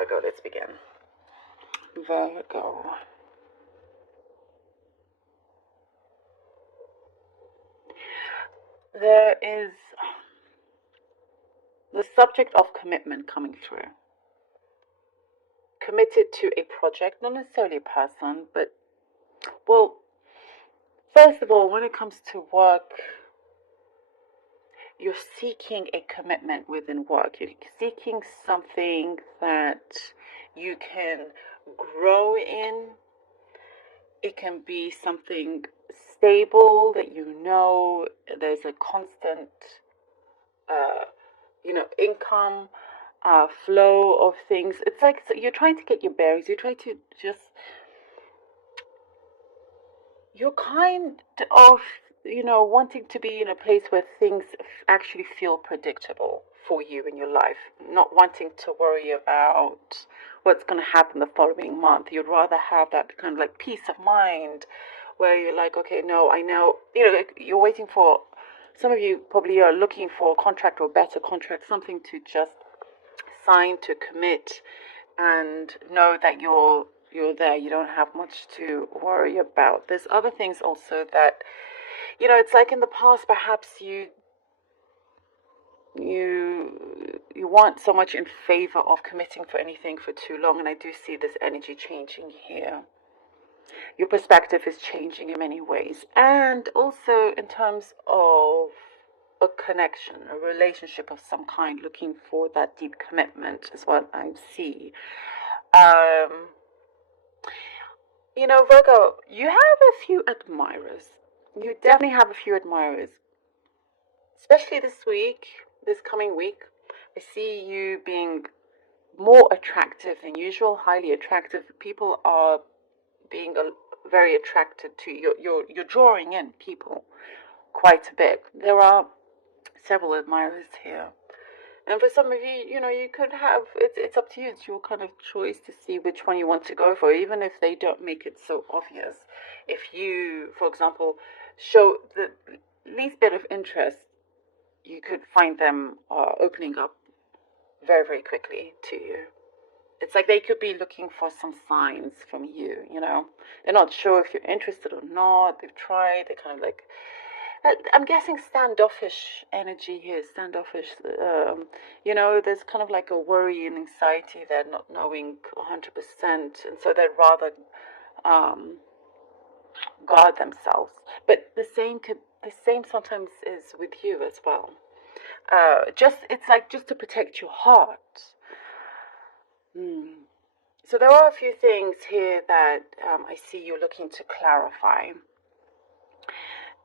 Virgo, let's begin. Virgo. There is the subject of commitment coming through. Committed to a project, not necessarily a person, but, well, first of all, when it comes to work, you're seeking a commitment within work. You're seeking something that you can grow in. It can be something stable that there's a constant, income, flow of things. It's like you're trying to get your bearings. You're trying to you're kind of, wanting to be in a place where things actually feel predictable for you in your life, not wanting to worry about what's going to happen the following month. You'd rather have that kind of like peace of mind where you're like, okay, no, I know, you're waiting for, some of you probably are looking for a contract or a better contract, something to just sign, to commit, and know that you're there. You don't have much to worry about. There's other things also that, it's like in the past, perhaps you weren't so much in favor of committing for anything for too long, and I do see this energy changing here. Your perspective is changing in many ways, and also in terms of a connection, a relationship of some kind, looking for that deep commitment is what I see. Virgo, you have a few admirers. You definitely have a few admirers, especially this coming week. I see you being more attractive than usual, highly attractive. People are being very attracted to you. You're drawing in people quite a bit. There are several admirers here. And for some of you, you could have, it's up to you. It's your kind of choice to see which one you want to go for, even if they don't make it so obvious. If you, for example, show the least bit of interest, you could find them opening up very, very quickly to you. It's like they could be looking for some signs from you, They're not sure if you're interested or not. They've tried. They're kind of like, I'm guessing standoffish energy here, standoffish. There's kind of like a worry and anxiety there, not knowing 100%, and so they'd rather guard themselves. But the same sometimes is with you as well. It's like just to protect your heart. So there are a few things here that I see you looking to clarify.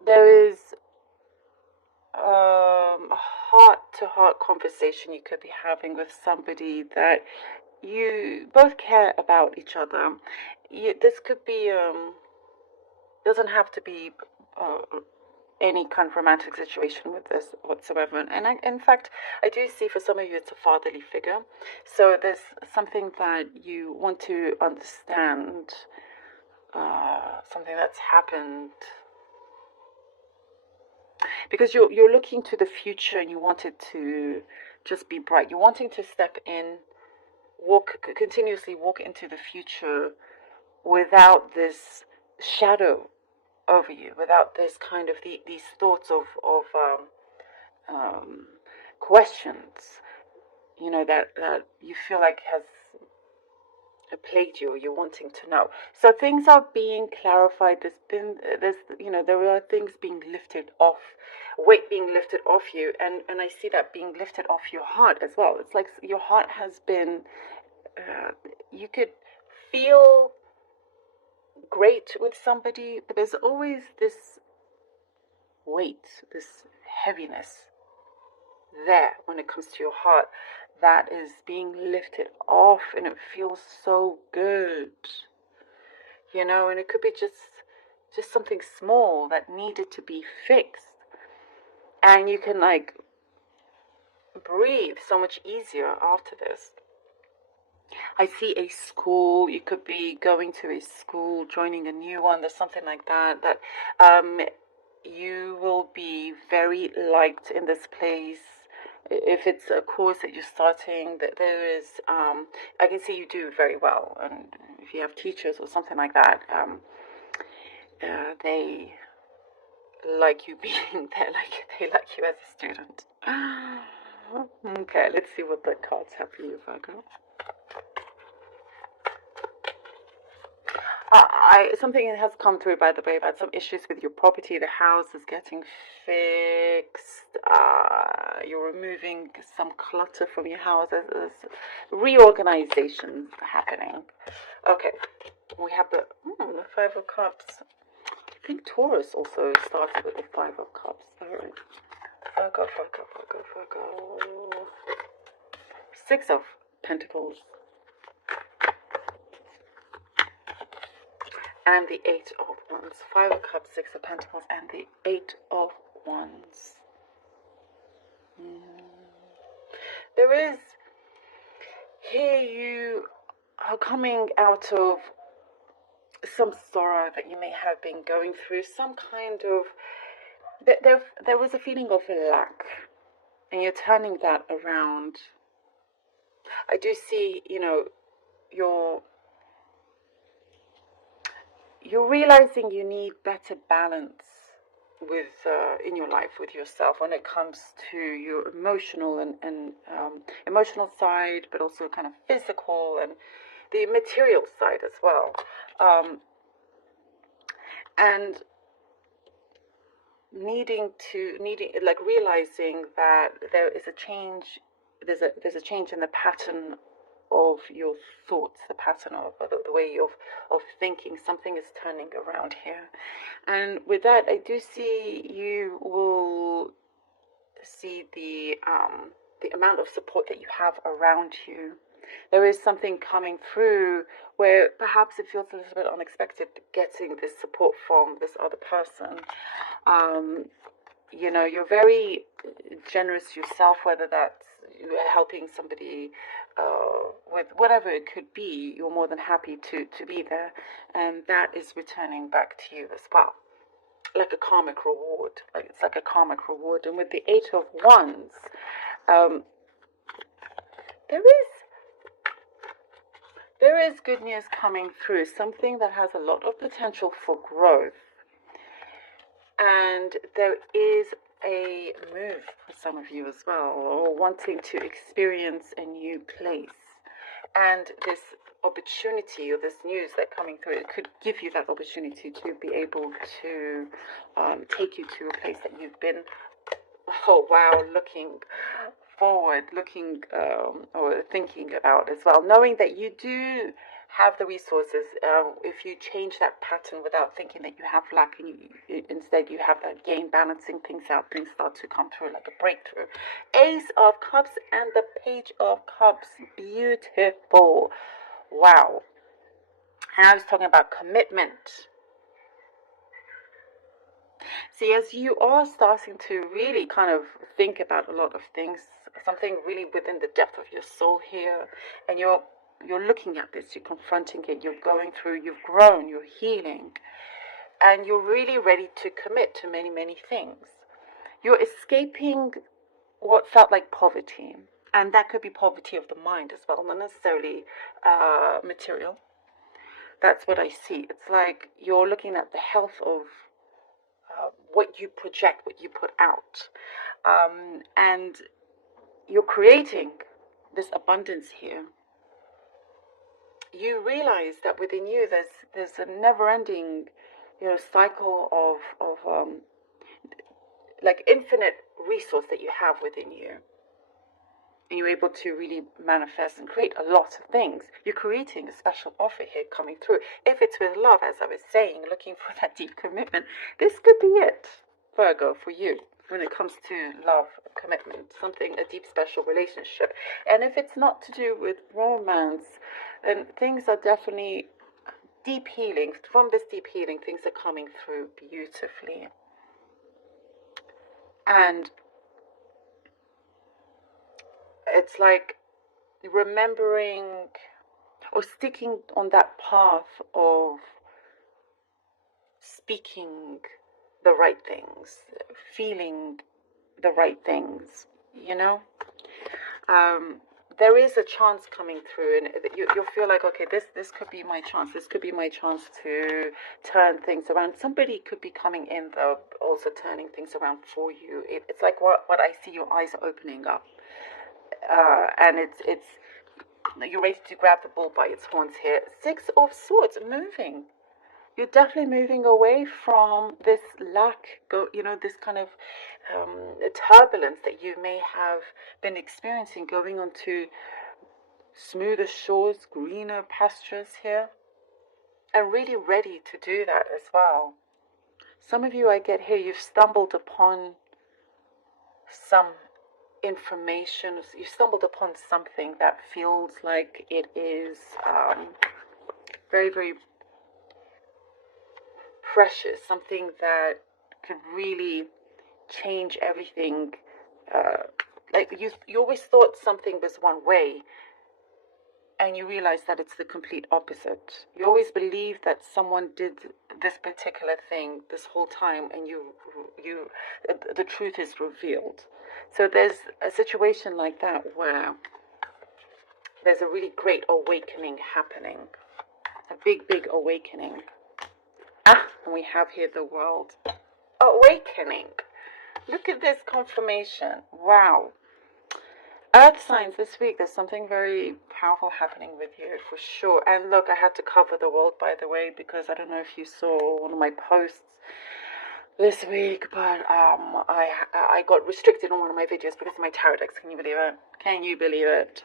There is a heart-to-heart conversation you could be having with somebody that you both care about each other. This could be, doesn't have to be any kind of romantic situation with this whatsoever. And in fact, I do see for some of you it's a fatherly figure. So there's something that you want to understand, something that's happened. Because you're looking to the future and you want it to just be bright. You're wanting to step in, continuously walk into the future without this shadow over you, without this kind of these thoughts of questions, that you feel like has plagued you, or you're wanting to know. So things are being clarified. There are things being lifted off, weight being lifted off you, and I see that being lifted off your heart as well. It's like your heart has been, you could feel great with somebody, but there's always this weight, this heaviness there when it comes to your heart that is being lifted off, and it feels so good, and it could be just something small that needed to be fixed, and you can like breathe so much easier after this. I see a school. You could be going to a school, joining a new one. There's something like that you will be very liked in this place. If it's a course that you're starting, that there is, I can see you do very well. And if you have teachers or something like that, they like you being there, they like you as a student. Okay, let's see what the cards have for you, Virgo. Something has come through, by the way, about some issues with your property. The house is getting fixed. You're removing some clutter from your house. There's reorganizations happening. Okay, we have the Five of Cups. I think Taurus also started with the Five of Cups. All right. Virgo. Six of Pentacles. And the Eight of Wands. Five of Cups, Six of Pentacles, and the Eight of Wands. There is, here you are coming out of some sorrow that you may have been going through, some kind of, there was a feeling of lack, and you're turning that around. I do see, you're realizing you need better balance with in your life with yourself when it comes to your emotional and emotional side, but also kind of physical and the material side as well, and realizing that there is a change. There's a change in the pattern of your thoughts, the pattern of the way of thinking. Something is turning around here, and with that, I do see you will see the amount of support that you have around you. There is something coming through where perhaps it feels a little bit unexpected getting this support from this other person. You're very generous yourself, whether that's helping somebody with whatever it could be. You're more than happy to be there, and that is returning back to you as well, like a karmic reward. It's like a karmic reward. And with the Eight of Wands, there is good news coming through, something that has a lot of potential for growth. And there is a move for some of you as well, or wanting to experience a new place. And this opportunity or this news that's coming through, it could give you that opportunity to be able to take you to a place that you've been, looking forward, or thinking about as well, knowing that you do have the resources. If you change that pattern without thinking that you have lack, and instead you have that gain, balancing things out, things start to come through like a breakthrough. Ace of Cups and the Page of Cups. Beautiful. Wow. And I was talking about commitment. See, as you are starting to really kind of think about a lot of things, something really within the depth of your soul here, and you're looking at this, you're confronting it, you're going through, you've grown, you're healing, and you're really ready to commit to many, many things. You're escaping what felt like poverty, and that could be poverty of the mind as well, not necessarily material. That's what I see. It's like you're looking at the health of what you project, what you put out, and you're creating this abundance here. You realize that within you there's a never-ending cycle of like infinite resource that you have within you, and you're able to really manifest and create a lot of things. You're creating a special offer here coming through. If it's with love, as I was saying, looking for that deep commitment, this could be it, Virgo, for you when it comes to love, commitment, something, a deep special relationship. And if it's not to do with romance, then things are definitely deep healing. From this deep healing, things are coming through beautifully. And it's like remembering or sticking on that path of speaking the right things, feeling the right things, there is a chance coming through, and you'll feel like, okay, this could be my chance. This could be my chance to turn things around. Somebody could be coming in, though, also turning things around for you. It's like what I see, your eyes are opening up, and it's you're ready to grab the bull by its horns here. Six of Swords, moving. You're definitely moving away from this lack, this kind of turbulence that you may have been experiencing, going onto smoother shores, greener pastures here, and really ready to do that as well. Some of you, I get here, you've stumbled upon some information, you stumbled upon something that feels like it is very, very precious, something that could really change everything. Like you always thought something was one way, and you realize that it's the complete opposite. You always believed that someone did this particular thing this whole time, and the truth is revealed. So there's a situation like that where there's a really great awakening happening, a big, big awakening. And we have here the World. Awakening. Look at this confirmation. Wow. Earth signs this week, there's something very powerful happening with you for sure. And look, I had to cover the World, by the way, because I don't know if you saw one of my posts this week, but I got restricted on one of my videos because of my tarot decks. Can you believe it? Can you believe it?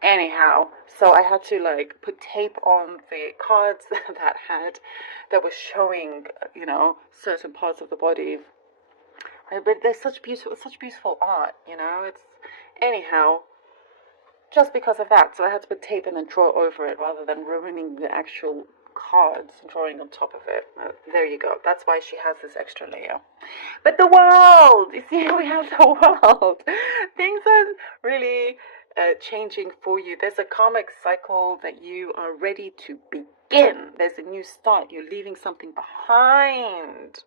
Anyhow, so I had to put tape on the cards that was showing, certain parts of the body. But there's such beautiful art, it's, anyhow, just because of that. So I had to put tape and then draw over it rather than ruining the actual cards and drawing on top of it. There you go. That's why she has this extra layer. But the World, you see, we have the World. Things are really changing for you. There's a karmic cycle that you are ready to begin. There's a new start. You're leaving something behind.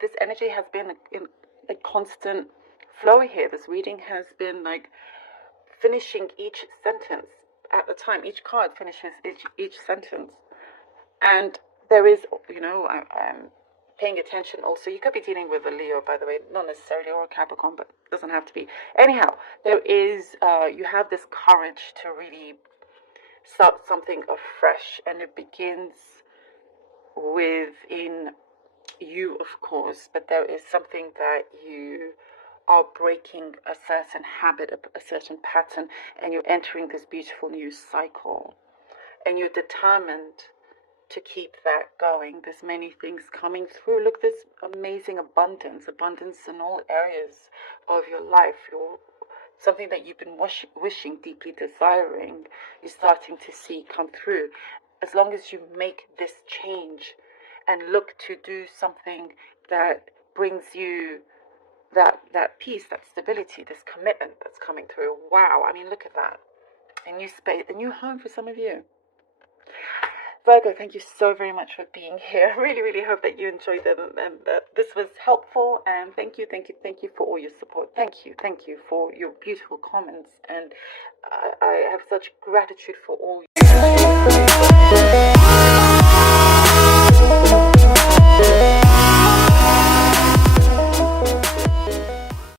This energy has been in a constant flow here. This reading has been finishing each sentence at a time. Each card finishes each sentence. And there is, I'm paying attention also. You could be dealing with a Leo, by the way, not necessarily, or a Capricorn, but it doesn't have to be. Anyhow, there is, you have this courage to really start something afresh, and it begins within you, of course, but there is something that you are breaking, a certain habit, a certain pattern, and you're entering this beautiful new cycle, and you're determined to keep that going. There's many things coming through. Look, this amazing abundance in all areas of your life. Something that you've been wishing, deeply desiring, you're starting to see come through. As long as you make this change and look to do something that brings you that peace, that stability, this commitment that's coming through. Wow, I mean, look at that. A new space, a new home for some of you. Virgo, thank you so very much for being here. I really, really hope that you enjoyed it and that this was helpful. And thank you for all your support. Thank you for your beautiful comments. And I have such gratitude for all you.